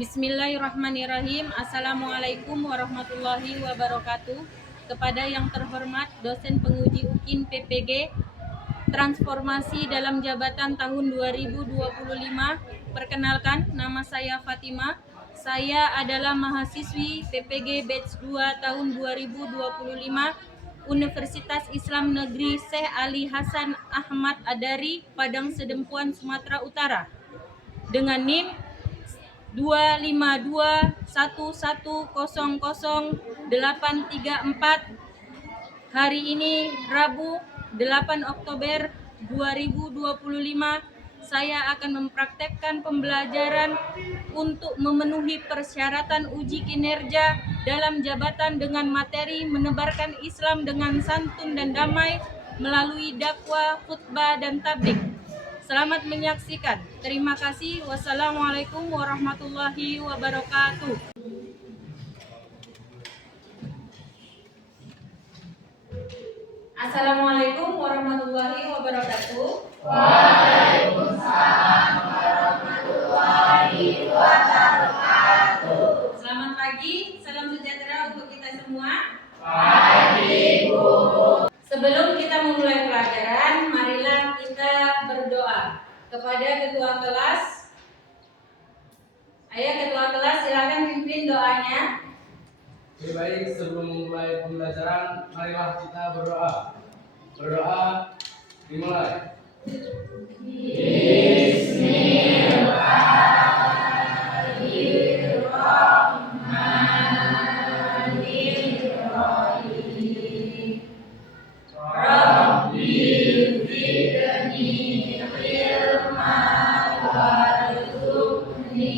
Bismillahirrahmanirrahim. Assalamualaikum warahmatullahi wabarakatuh. Kepada yang terhormat dosen penguji UKIN PPG Transformasi dalam Jabatan tahun 2025. Perkenalkan, nama saya Fatima. Saya adalah mahasiswi PPG Batch 2 tahun 2025 Universitas Islam Negeri Syekh Ali Hasan Ahmad Adari, Padang Sedempuan, Sumatera Utara. Dengan NIM 25211000834. Hari ini Rabu 8 Oktober 2025 saya akan mempraktekkan pembelajaran untuk memenuhi persyaratan uji kinerja dalam jabatan dengan materi menebarkan Islam dengan santun dan damai melalui dakwah, khutbah, dan tabligh. Selamat menyaksikan. Terima kasih. Wassalamualaikum warahmatullahi wabarakatuh. Assalamualaikum warahmatullahi wabarakatuh. Waalaikumsalam warahmatullahi wabarakatuh. Selamat pagi, salam sejahtera untuk kita semua. Pagi, Bu. Sebelum kita memulai pelajaran, marilah kita berdoa kepada ketua kelas. Ayo ketua kelas, silakan pimpin doanya. Oke, baik, sebelum memulai pembelajaran, marilah kita berdoa. Berdoa dimulai. Bismillahirrahmanirrahim. Rabbi zidni ilman warzuqni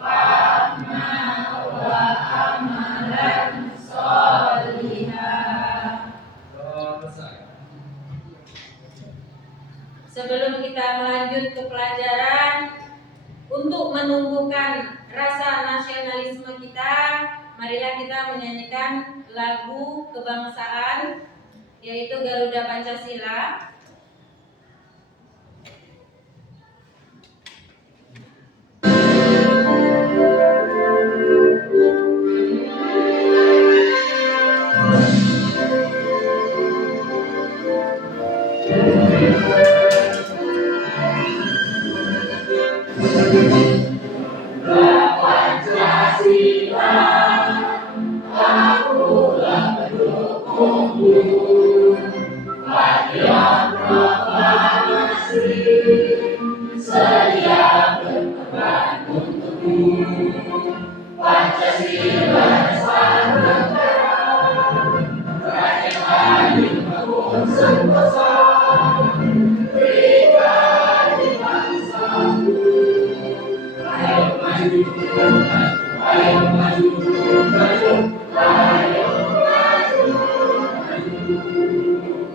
fahman wa amalan sholihan. Selesai. Sebelum kita melanjut ke pelajaran, untuk menumbuhkan rasa nasionalisme kita, marilah kita menyanyikan lagu kebangsaan, yaitu Garuda Pancasila.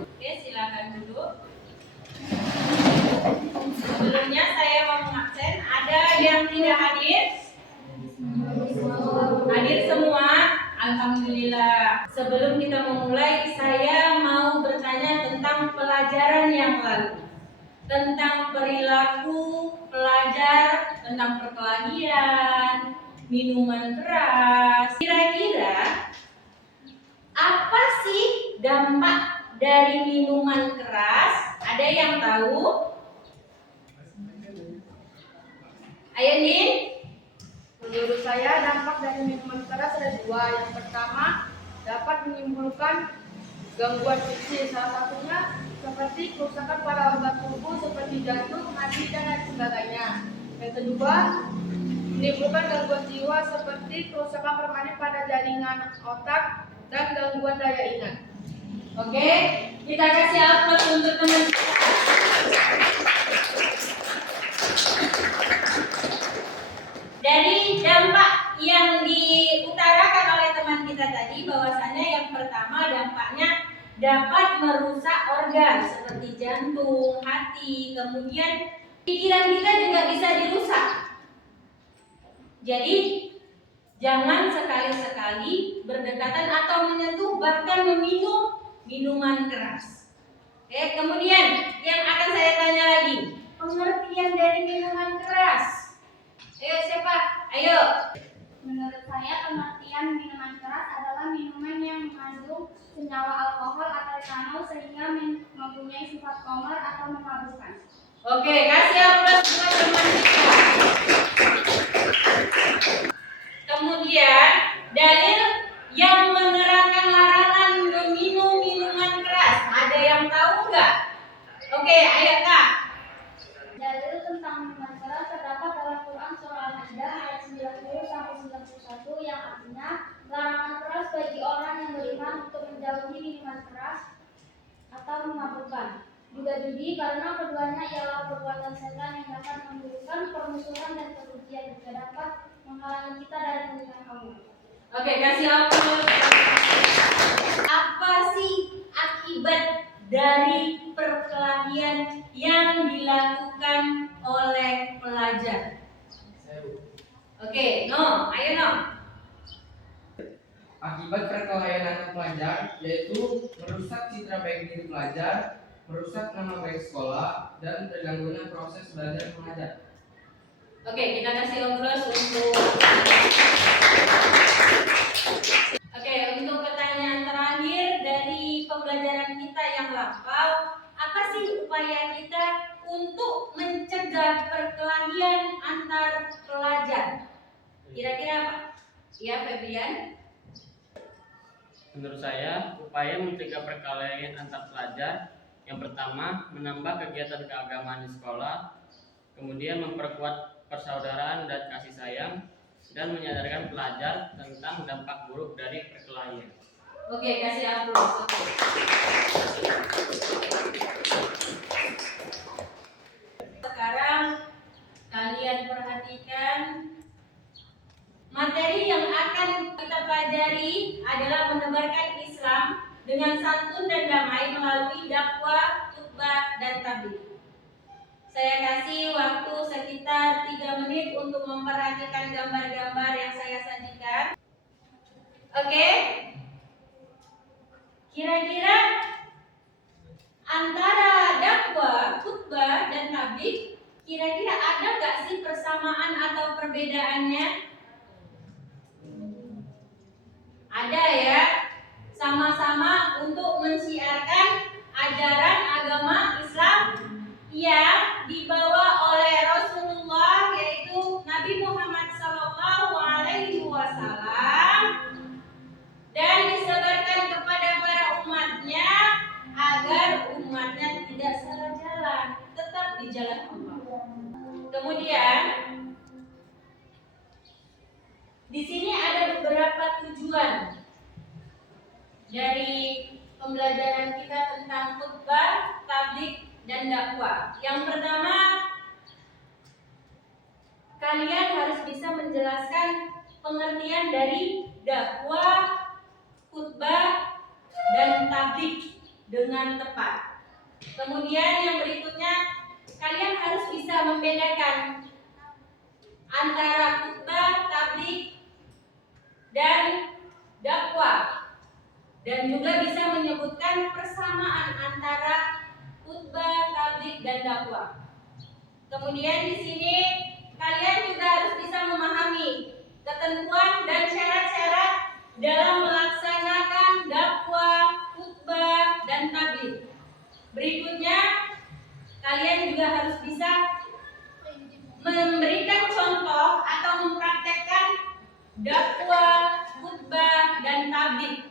Oke, silakan duduk. Sebelumnya saya mau mengabsen, ada yang tidak hadir? Hadir semua? Alhamdulillah. Sebelum kita memulai, saya mau bertanya tentang pelajaran yang lalu, tentang perilaku pelajar, tentang perkelahian, minuman keras. Kira-kira apa sih dampak dari minuman keras? Ada yang tahu? Ayo Nin. Menurut saya dampak dari minuman keras ada dua. Yang pertama, dapat menimbulkan gangguan fisik. Salah satunya seperti kerusakan pada organ tubuh seperti jantung, hati, dan lain sebagainya. Yang kedua, menimbulkan gangguan jiwa seperti kerusakan permanen pada jaringan otak dan gangguan daya ingat. Oke, kita kasih aplaus untuk teman kita. Dari dampak yang diutarakan oleh teman kita tadi, bahwasannya yang pertama dampaknya dapat merusak organ seperti jantung, hati, kemudian pikiran kita juga bisa dirusak. Jadi jangan sekali-sekali berdekatan atau menyentuh bahkan meminum minuman keras. Oke, kemudian yang akan saya tanya lagi, pengertian dari minuman keras. Ayo siapa? Ayo. sifat qamar atau memabukkan. Oke, kasih aplaus buat teman kita. Kemudian dalil yang menerangkan larangan meminum minuman keras. Ada yang tahu nggak? Oke, ayo Kak. Dalil tentang minuman keras terdapat dalam Quran surah Al-Maidah ayat 90 sampai 91 yang artinya larangan keras bagi orang yang beriman untuk menjauhi minuman keras atau memabukkan. Juga judi karena keduanya ialah perbuatan setan yang dapat menimbulkan permusuhan dan kebencian juga dapat menghalangi kita dari mendengar Allah. Oke, kasih aplaus. Apa sih akibat dari perkelahian yang dilakukan oleh pelajar? Oke, No, ayo No. Akibat perkelahian antar pelajar yaitu merusak citra baik diri pelajar, merusak nama baik sekolah, dan terganggunya proses belajar mengajar. Oke, kita kasih aplaus untuk. Oke, untuk pertanyaan terakhir dari pembelajaran kita yang lampau, apa sih upaya kita untuk mencegah perkelahian antar pelajar? Kira-kira apa? Ya, Febrian. Menurut saya, upaya mencegah perkelahian antar pelajar yang pertama, menambah kegiatan keagamaan di sekolah, kemudian memperkuat persaudaraan dan kasih sayang, dan menyadarkan pelajar tentang dampak buruk dari perkelahian. Oke, kasih aplaus. Oke. Sekarang kalian perhatikan materi yang akan kita pelajari adalah menebarkan Islam dengan santun dan damai melalui dakwah, khutbah, dan tabligh. Saya kasih waktu sekitar 3 menit untuk memperhatikan gambar-gambar yang saya sajikan. Oke? Kira-kira antara dakwah, khutbah, dan tabligh, kira-kira ada nggak sih persamaan atau perbedaannya? Ada ya, sama-sama untuk mensiarkan ajaran agama Islam yang dibawa oleh Rasulullah, yaitu Nabi Muhammad SAW, dan disebarkan kepada para umatnya agar umatnya tidak salah jalan, tetap di jalan Allah. Kemudian di sini ada beberapa tujuan dari pembelajaran kita tentang khutbah, tabligh, dan dakwah. Yang pertama, kalian harus bisa menjelaskan pengertian dari dakwah, khutbah, dan tabligh dengan tepat. Kemudian yang berikutnya, kalian harus bisa membedakan antara khutbah, tabligh, dan dakwah, dan juga bisa menyebutkan persamaan antara khutbah, tabligh, dan dakwah. Kemudian di sini kalian juga harus bisa memahami ketentuan dan syarat-syarat dalam melaksanakan dakwah, khutbah, dan tabligh. Berikutnya, kalian juga harus bisa memberikan contoh atau mempraktekkan dakwah, khutbah, dan tabligh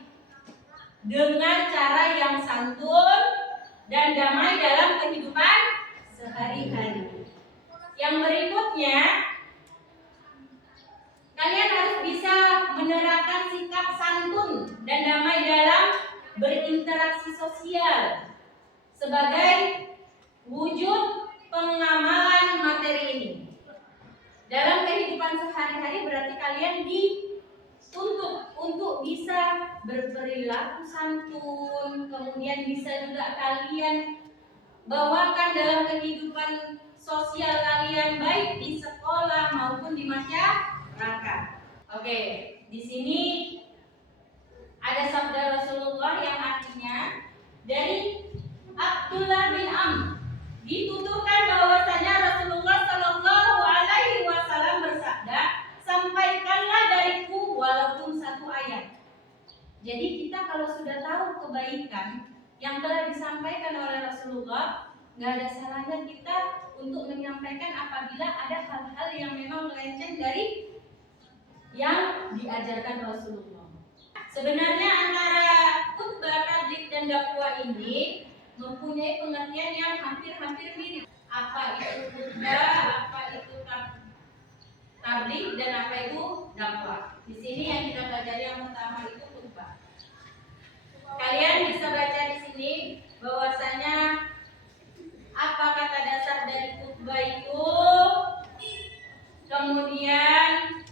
dengan cara yang santun dan damai dalam kehidupan sehari-hari. Yang berikutnya, kalian harus bisa menerapkan sikap santun dan damai dalam berinteraksi sosial sebagai wujud pengamalan materi ini. Dalam kehidupan sehari-hari berarti kalian dituntut untuk bisa berperilaku santun, kemudian bisa juga kalian bawakan dalam kehidupan sosial kalian baik di sekolah maupun di masyarakat. Oke, di sini ada sabda Rasulullah yang artinya dari Abdullah bin Amr dituturkan bahwasanya Rasulullah Shallallahu Alaihi Wasallam bersabda, sampaikanlah dariku walaupun satu ayat. Jadi kita kalau sudah tahu kebaikan yang telah disampaikan oleh Rasulullah, nggak ada salahnya kita untuk menyampaikan apabila ada hal-hal yang memang melenceng dari yang diajarkan Rasulullah. Sebenarnya antara khutbah, tabligh dan dakwah ini mempunyai pengertian yang hampir-hampir mirip. Apa itu khutbah, apa itu tabligh, dan apa itu dakwah. Di sini yang kita pelajari yang pertama itu khutbah. Kalian bisa baca di sini bahwasanya apa kata dasar dari khutbah itu, kemudian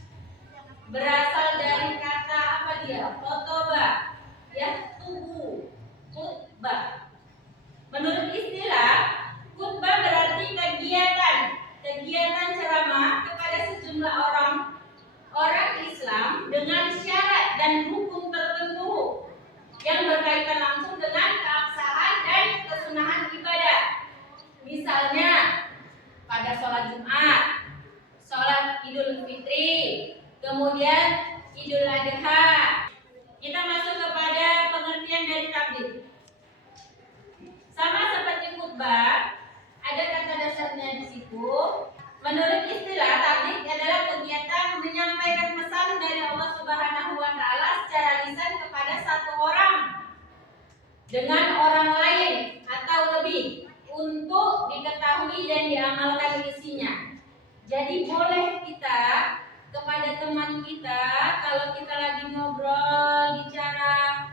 berasal dari kata apa dia? Khotoba, ya, tubuh, khutbah. Menurut istilah, khutbah berarti kegiatan ceramah kepada sejumlah orang Islam dengan syarat dan rukun tertentu yang berkaitan langsung dengan keabsahan dan kesunahan ibadah. Misalnya pada sholat Jumat, sholat Idul Fitri, kemudian Idul Adha. Kita masuk kepada pengertian dari tabligh. Sama seperti khutbah, ada kata dasarnya di situ. Menurut istilah, tabligh adalah kegiatan menyampaikan pesan dari Allah Subhanahu wa taala secara lisan kepada satu orang dengan orang lain atau lebih untuk diketahui dan diamalkan isinya. Jadi boleh kita kepada teman kita, kalau kita lagi ngobrol, bicara,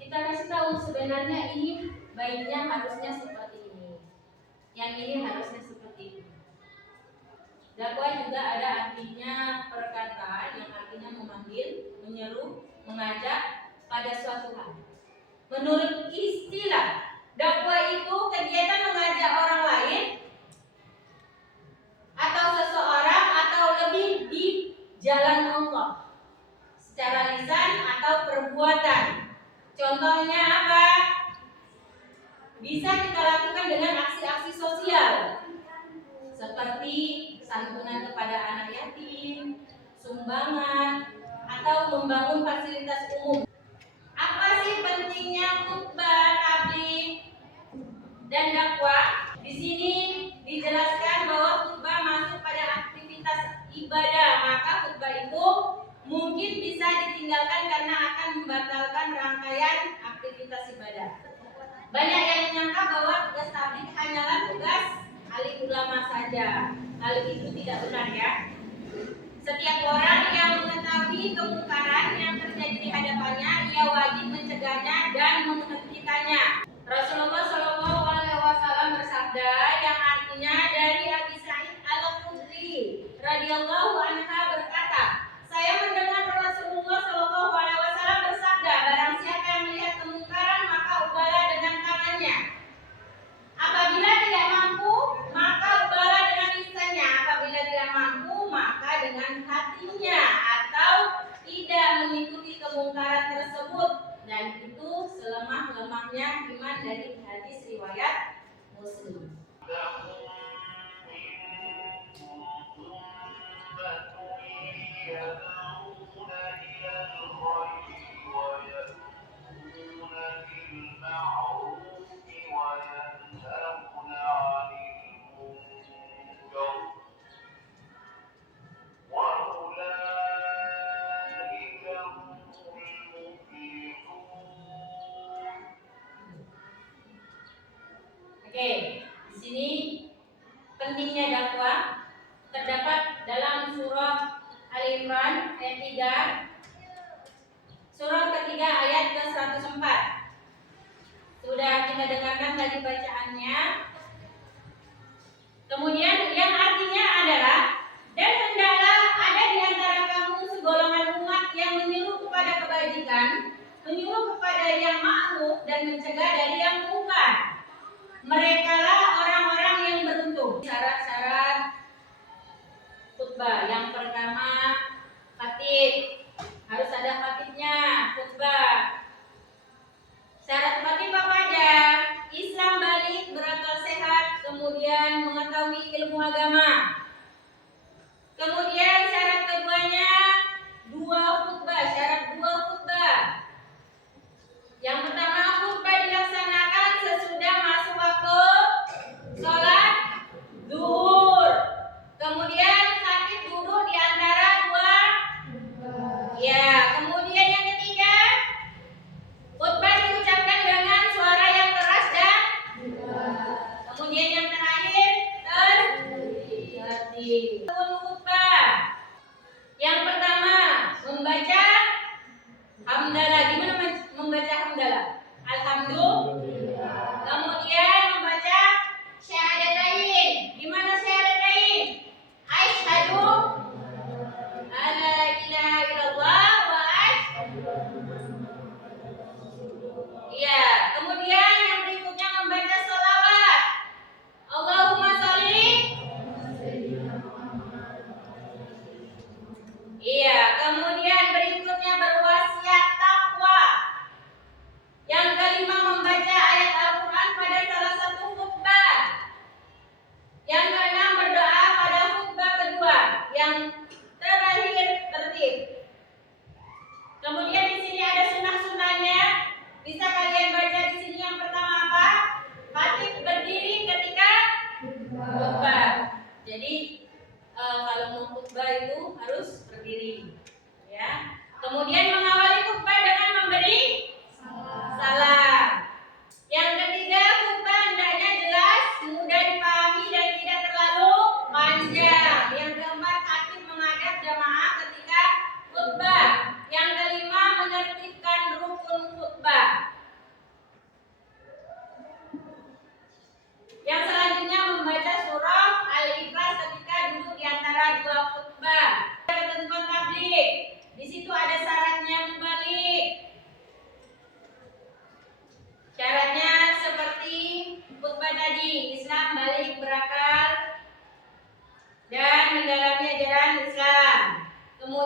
kita kasih tahu sebenarnya ini baiknya harusnya seperti ini, yang ini harusnya seperti ini. Dakwah juga ada artinya perkataan yang artinya memanggil, menyeru, mengajak pada suatu hal. Menurut istilah, dakwah itu kegiatan mengajak orang lain atau seseorang atau lebih di jalan Allah secara lisan atau perbuatan. Contohnya apa? Bisa kita lakukan dengan aksi-aksi sosial seperti santunan kepada anak yatim, sumbangan, atau membangun fasilitas umum. Apa sih pentingnya khutbah, tabligh, dan dakwah? Di sini dijelaskan bahwa khutbah masuk pada aktivitas ibadah, maka khutbah itu mungkin bisa ditinggalkan karena akan membatalkan rangkaian aktivitas ibadah. Banyak yang menyangka bahwa tugas tabligh hanyalah tugas alim ulama saja. Hal itu tidak benar, ya. Setiap orang yang mengetahui kemungkaran yang terjadi di hadapannya, ia wajib mencegahnya dan menghentikannya. Rasulullah Shallallahu Alaihi Wasallam bersabda, yang artinya dari Abi Sa'id Al-Khudri radhiyallahu anha berkata, saya mendengar Rasulullah Shallallahu Alaihi Wasallam bersabda, barang siapa yang melihat kemungkaran maka ubahlah dengan tangannya. Apabila tidak mampu, maka ubahlah dengan lisannya. Apabila tidak mampu, maka dengan hatinya, atau tidak mengikuti kemungkaran tersebut. Dan itu selemah-lemahnya iman dari hadis riwayat Muslim. Oke, di sini pentingnya dakwah terdapat dalam surah Al-Imran ayat 3, surah ketiga ayat ke-104. Sudah kita dengarkan tadi bacaannya. Kemudian yang artinya adalah, dan hendaklah ada di antara kamu segolongan umat yang menyuruh kepada kebajikan, menyuruh kepada yang ma'ruf dan mencegah dari yang mungkar. Merekalah orang-orang yang beruntung. Syarat-syarat khutbah. Yang pertama, khatib. Harus ada khatibnya, khutbah. Syarat khatib apa aja? Islam balik, berakal sehat, kemudian mengetahui ilmu agama. Kemudian syarat keduanya, syarat dua khutbah. Yang pertama, khutbah dilaksanakan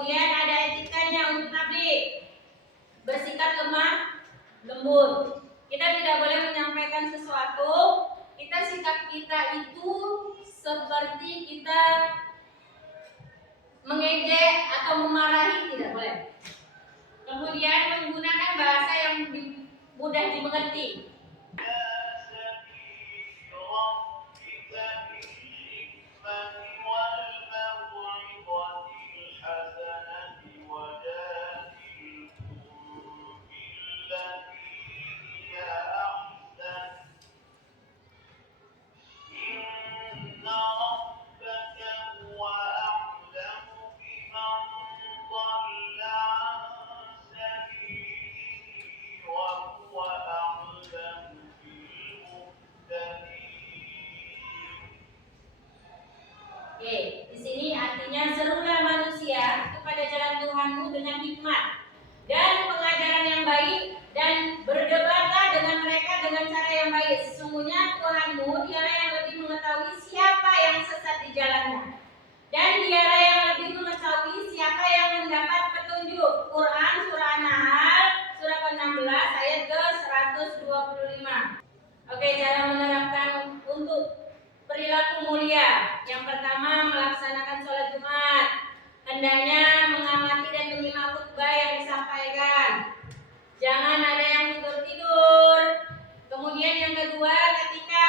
Kemudian ada etikanya untuk tablik. Bersikap lemah lembut. Kita tidak boleh menyampaikan sesuatu, sikap kita itu seperti kita mengejek atau memarahi, tidak boleh. Kemudian menggunakan bahasa yang mudah dimengerti. Oke, di sini artinya serulah manusia kepada jalan Tuhanmu dengan hikmat dan pengajaran yang baik, dan berdebatlah dengan mereka dengan cara yang baik. Sesungguhnya Tuhanmu dialah yang lebih mengetahui siapa yang sesat di jalannya, dan dialah yang lebih mengetahui siapa yang mendapat petunjuk. Quran surah An-Nahl surah ke-16 ayat ke-125. Oke, cara menerapkan untuk perilaku mulia. Yang pertama, melaksanakan sholat Jumat. Hendaknya mengamati dan menyimak khutbah yang disampaikan. Jangan ada yang tidur-tidur. Kemudian yang kedua, ketika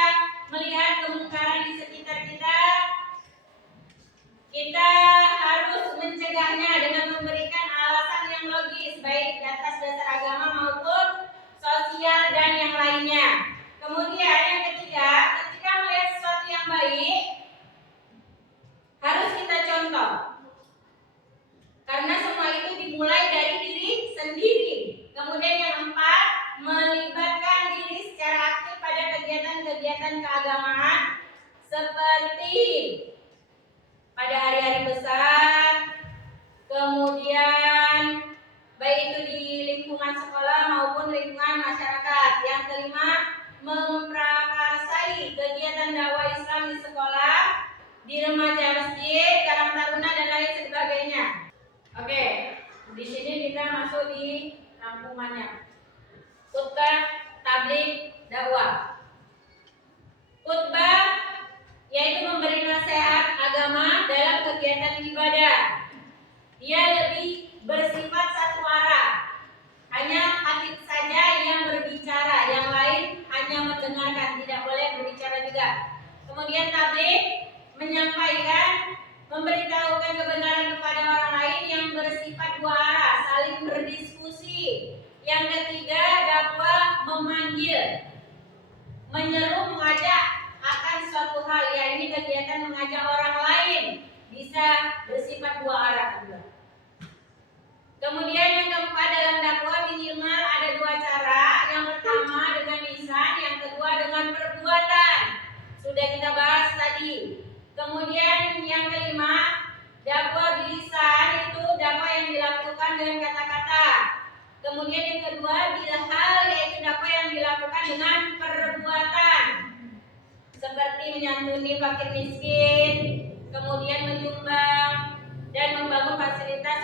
melihat kemungkaran di sekitar kita, kita harus mencegahnya dengan memberikan alasan yang logis, baik di atas dasar agama maupun sosial dan yang lainnya. Kemudian yang ketiga, ketika melihat sesuatu yang baik, harus kita contoh. Karena semua itu dimulai dari diri sendiri. Kemudian yang keempat, melibatkan diri secara aktif pada kegiatan-kegiatan keagamaan seperti pada hari-hari besar, kemudian baik itu di lingkungan sekolah maupun lingkungan masyarakat. Yang kelima, memprakarsai kegiatan dakwah Islam di sekolah, di remaja masjid, karang taruna dan lain sebagainya. Oke, di sini kita masuk di rangkumannya. Khutbah, tabligh, dakwah. Khutbah yaitu memberi nasihat agama dalam kegiatan ibadah. Dia lebih bersifat satu arah. Hanya khatib saja yang berbicara, yang lain hanya mendengarkan, tidak boleh berbicara juga. Kemudian tabligh, menyampaikan, memberitahukan kebenaran kepada orang lain yang bersifat dua arah, saling berdiskusi. Yang ketiga, dakwah, memanggil, menyeru, mengajak akan suatu hal, ya ini kegiatan mengajak orang lain, bisa bersifat dua arah juga. Kemudian yang keempat, dalam dakwah minimal ada dua cara. Yang pertama dengan lisan, yang kedua dengan perbuatan. Sudah kita bahas tadi. Kemudian yang kelima, dakwah bilisan, itu dakwah yang dilakukan dengan kata-kata. Kemudian yang kedua, bilhal, yaitu dakwah yang dilakukan dengan perbuatan. Seperti menyantuni fakir miskin, kemudian menyumbang dan membangun fasilitas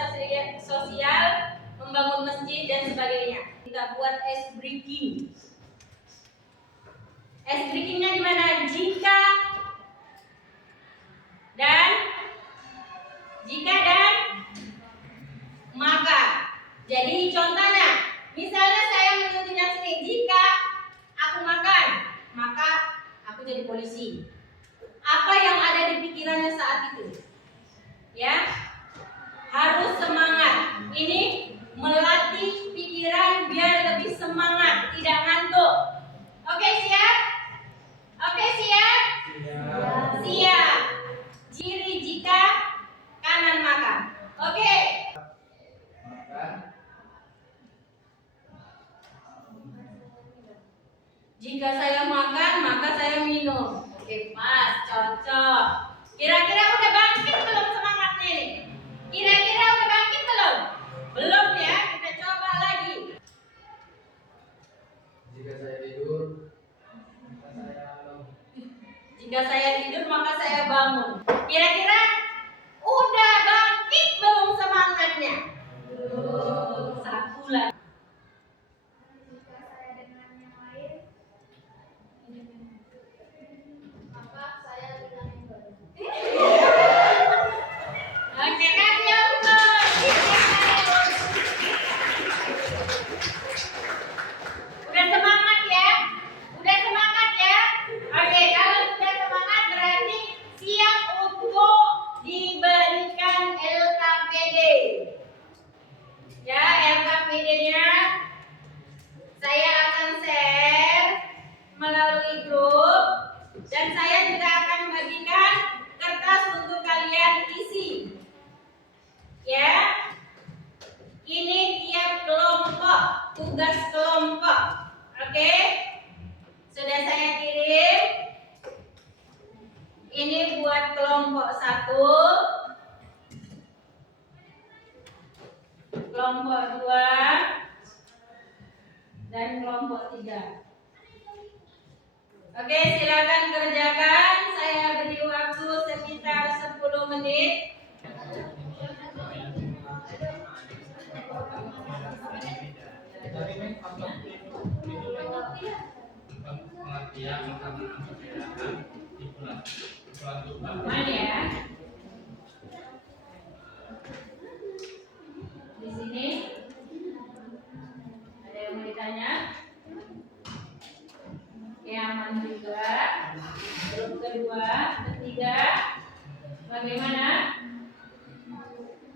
sosial, membangun masjid dan sebagainya. Kita buat ice breaking. Ice breakingnya di mana? Jika dan maka. Jadi contohnya, misalnya saya menyebutnya sini, jika aku makan, maka aku jadi polisi. Apa yang ada di pikirannya saat itu? Ya, harus semangat. Ini melatih pikiran biar lebih semangat, tidak ngantuk. Oke, siap? Oke, siap? Siap. Ciri jika, kanan maka. Oke. Jika saya makan, maka saya minum. Oke, pas, cocok. Kira-kira udah bangkit belum semangatnya ini? Kira-kira udah bangkit belum? Belum ya, kita coba lagi. Jika saya tidur, Jika saya tidur, maka saya bangun. Kira-kira udah bangkit belum semangat? semangatnya. Satu lagi. Jika saya dengan yang lain, maka saya dengan yang baru. Oke, kasih Allah. Udah semangat ya? Udah semangat ya? Oke, kalau sudah semangat berarti siap untuk diberikan LKPD. Ya, LKPD-nya saya akan share melalui grup dan saya juga akan bagikan kertas untuk kalian isi. Ya. Ini tiap kelompok, tugas kelompok. Oke? Sudah saya kirim. Ini buat kelompok 1, kelompok 2, dan kelompok 3. Oke, silakan kerjakan. Saya beri waktu sekitar 10 menit. Mana ya? Di sini ada yang mau ditanya? Ya, aman juga. Grup kedua, ketiga, bagaimana?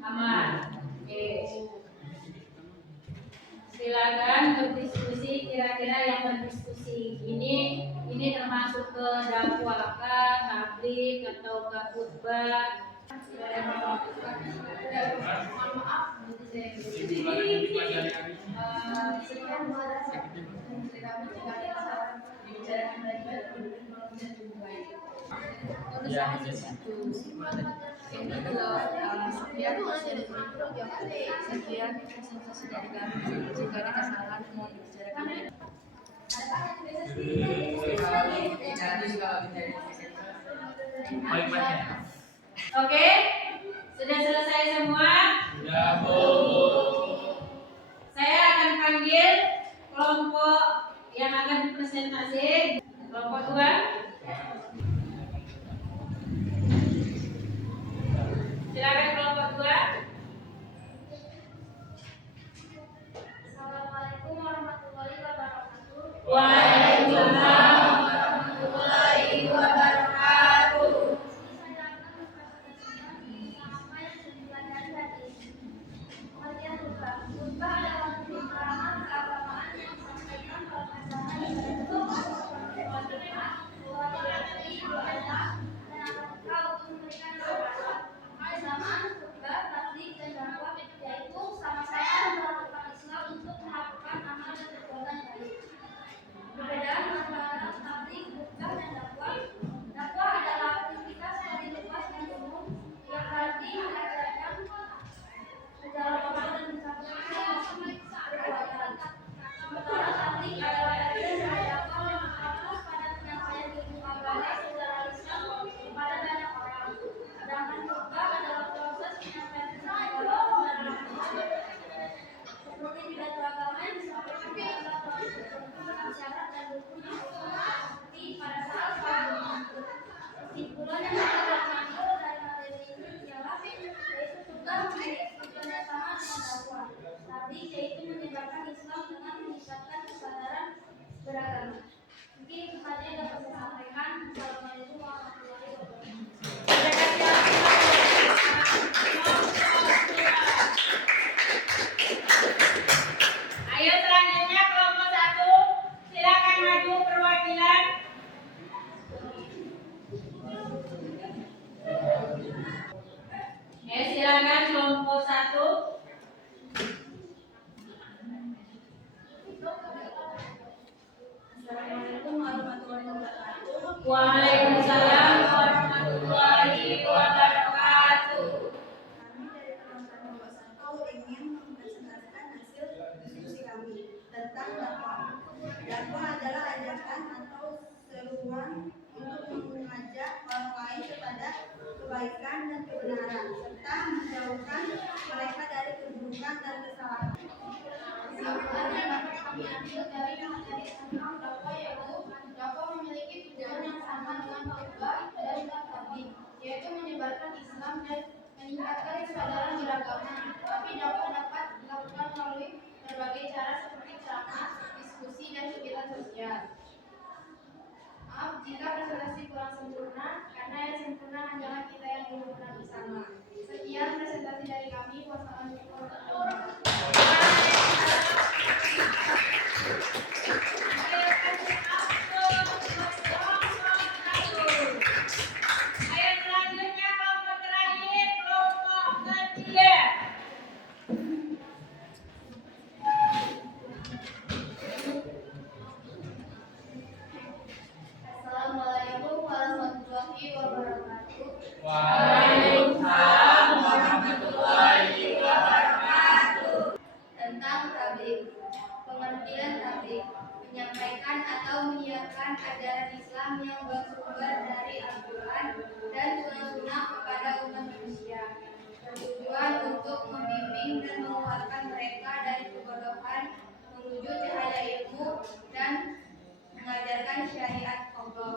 Aman. Oke. Silakan berdiskusi. Kira-kira yang berdiskusi ini termasuk ke dakwah, tabligh atau ke khutbah? Mohon maaf, sekian presentasi dari kami. Jika ada kesalahan mohon dibicarakan. Oke, sudah selesai semua? Sudah, Bu. Saya akan panggil kelompok yang akan presentasi. Kelompok 2. Silakan kelompok 2. Assalamualaikum warahmatullahi wabarakatuh. Waalaikumsalam warahmatullahi wabarakatuh. Saya akan mempresentasikan tentang apa yang sudah dipelajari hari ini. Pengertian khutbah. Khutbah adalah keterangan keagamaan yang disampaikan dalam acara ibadah dan akad untuk memberikan nasihat. Kesamaan khutbah, tabligh, dan dakwah yaitu sama-sama melakukan Islam untuk melakukan amal dan perbuatan baik. Perbedaan antara tabligh, khutbah, dan dakwah. Dakwah adalah aktivitas paling luas dan umum yang berarti mengajarkan secara moral dan mencapai perbuatan. Sementara tabligh adalah bagian dari dakwah yang berfokus pada penyampaian ilmu agama secara lisan kepada banyak orang. Sedangkan khutbah adalah proses penyampaian ilmu agama secara langsung seperti pidato agama yang disampaikan pada proses tertentu dengan syarat dan rukun seperti pada saat salat Jumat. Kesimpulan yang dapat diambil dari materi ini ialah yaitu khutbah memiliki tujuan yang sama dengan dakwah. Tabligh yaitu menyebarkan Islam dengan meningkatkan kesadaran beragama. Mungkin itu saja yang dapat saya sampaikan. Assalamualaikum warahmatullahi wabarakatuh. Ayo selanjutnya kelompok 1, silakan maju perwakilan. Silakan kelompok 1. Assalamualaikum warahmatullahi wabarakatuh. Waalaikumsalam warahmatullahi wabarakatuh. Kami dari kelompok nomor 1 ingin mempresentasikan hasil diskusi kami tentang dakwah. Dakwah adalah ajakan atau seruan untuk mengajak orang lain kepada kebaikan dan kebenaran serta menjauhi menjauhkan mereka dari keburukan dan kesalahan. Kesimpulan yang dapat kami ambil dari materi tentang dakwah yaitu dakwah memiliki tujuan yang sama dengan khutbah dan tabligh, yaitu menyebarkan Islam dan meningkatkan kesadaran beragama. Tapi dakwah dapat dilakukan melalui berbagai cara seperti ceramah, diskusi, dan kegiatan sosial. Maaf jika presentasi kurang sempurna, karena yang sempurna hanyalah kita yang belum pernah bersama. Sekian presentasi dari kami. Wassalamualaikum warahmatullahi wabarakatuh. Ayo selanjutnya kelompok terakhir, kelompok ketiga. Assalamualaikum warahmatullahi wabarakatuh. Waalaikumsalam warahmatullahi wabarakatuh. Tentang tabligh. Pengertian tabligh: menyampaikan atau menyiarkan ajaran Islam yang bersumber dari Al-Quran dan sunnah-sunnah kepada umat manusia. Bertujuan untuk membimbing dan mengeluarkan mereka dari kebodohan menuju cahaya ilmu dan mengajarkan syariat Allah.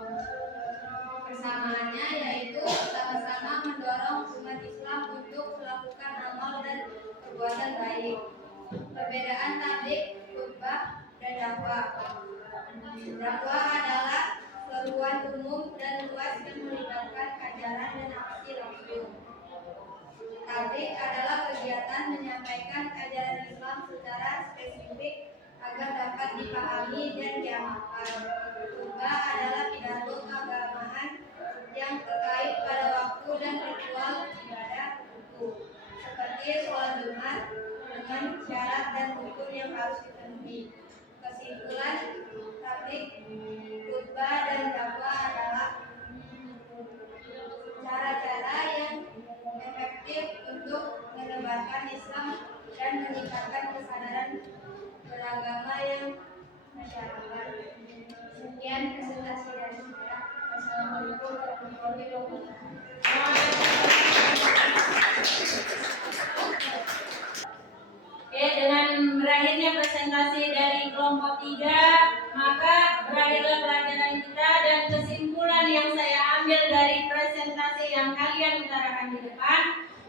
Persamaannya yaitu sama-sama mendorong umat Islam untuk melakukan amal dan perbuatan baik. Perbedaan tabligh, khutbah, dan dakwah. Dakwah adalah seruan umum dan luas yang melibatkan ajaran dan aksi langsung. Tabligh adalah kegiatan menyampaikan ajaran Islam secara spesifik agar dapat dipahami dan diamalkan. Khutbah adalah pidato keagamaan yang terkait pada waktu dan ritual ibadah itu, seperti sholat Jumat dengan syarat dan rukun yang harus dipenuhi. Kesimpulan, tabligh, khutbah, dan dakwah adalah cara-cara yang efektif untuk menebarkan Islam dan meningkatkan kesadaran beragama yang masyarakat. Sekian presentasi dari saya. Wassalamualaikum warahmatullahi wabarakatuh. Oke, dengan berakhirnya presentasi dari kelompok 3, maka berakhirlah pelajaran kita dan kesimpulan yang saya ambil dari presentasi yang kalian utarakan di depan,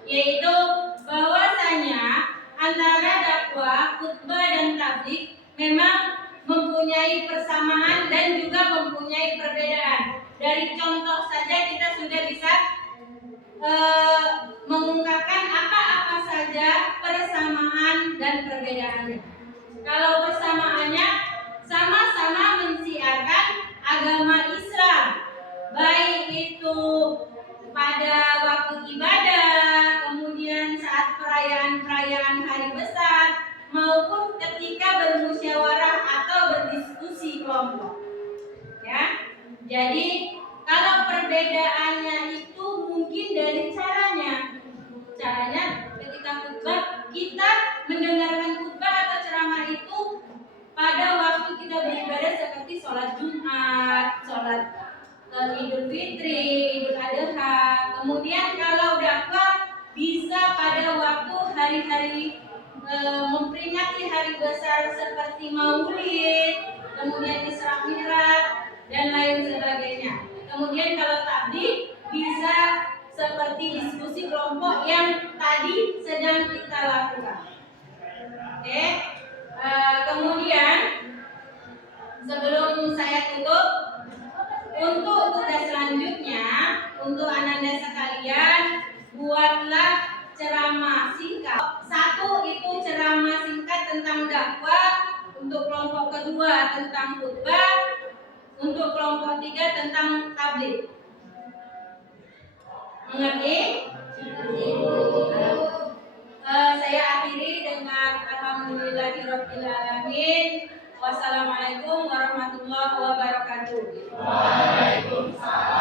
yaitu bahwasanya antara dakwah, khutbah, dan tabligh memang mempunyai persamaan dan juga mempunyai perbedaan. Dari contoh saja kita sudah bisa mengungkapkan apa-apa saja persamaan dan perbedaannya. Kalau persamaannya sama-sama mensiarkan agama Islam, baik itu pada waktu ibadah, kemudian saat perayaan-perayaan hari besar, maupun ketika bermusyawarah atau berdiskusi kelompok. Ya, jadi kalau perbedaannya itu mungkin dari caranya ketika khutbah, kita mendengarkan khutbah atau ceramah itu pada waktu kita beribadah seperti sholat Jumat, sholat Idul Fitri, Idul Adha. Kemudian kalau dakwah bisa pada waktu hari-hari memperingati hari besar seperti Maulid, kemudian Isra Mi'raj, dan lain sebagainya. Kemudian kalau tabligh bisa seperti diskusi kelompok yang tadi sedang kita lakukan. Oke. Kemudian sebelum saya tutup, untuk tugas selanjutnya untuk ananda sekalian, buatlah ceramah singkat. Satu itu ceramah singkat tentang dakwah, untuk kelompok kedua tentang khutbah, untuk kelompok 3 tentang tabligh. Mengerti? Saya akhiri dengan alhamdulillahirabbil alamin. Wassalamualaikum warahmatullahi wabarakatuh. Waalaikumsalam.